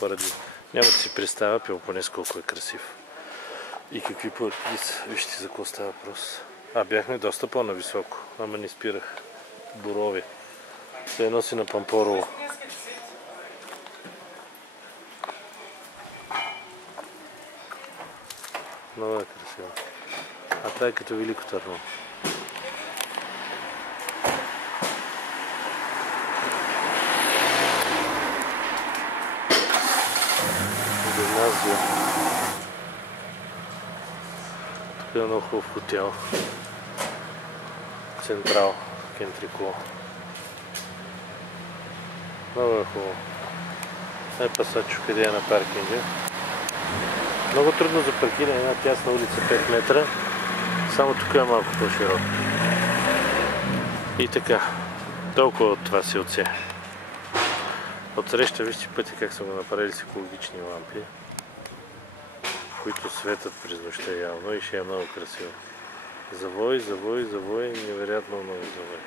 Парадиз. Няма да си представя Пелопонес колко е красив. И какви парадиз. Вижте за какво става въпрос. Бяхме доста по-нависоко, ама не спирах. Бурови. Се носи на Пампорово. Много е красиво. Това е като Велико Търново. Гимназия. Тук е много хубав хотел. Централ, Кентрико. Много е хубаво. Пасачо, къде е на паркинга. Много трудно за паркиране, една тясна улица 5 метра. Само тук е малко по-широко. И така. Толкова от това селце. Отсреща вижте пътя как са го направили с екологични лампи, които светят през нощта явно и ще е много красиво. Завой, невероятно много завой.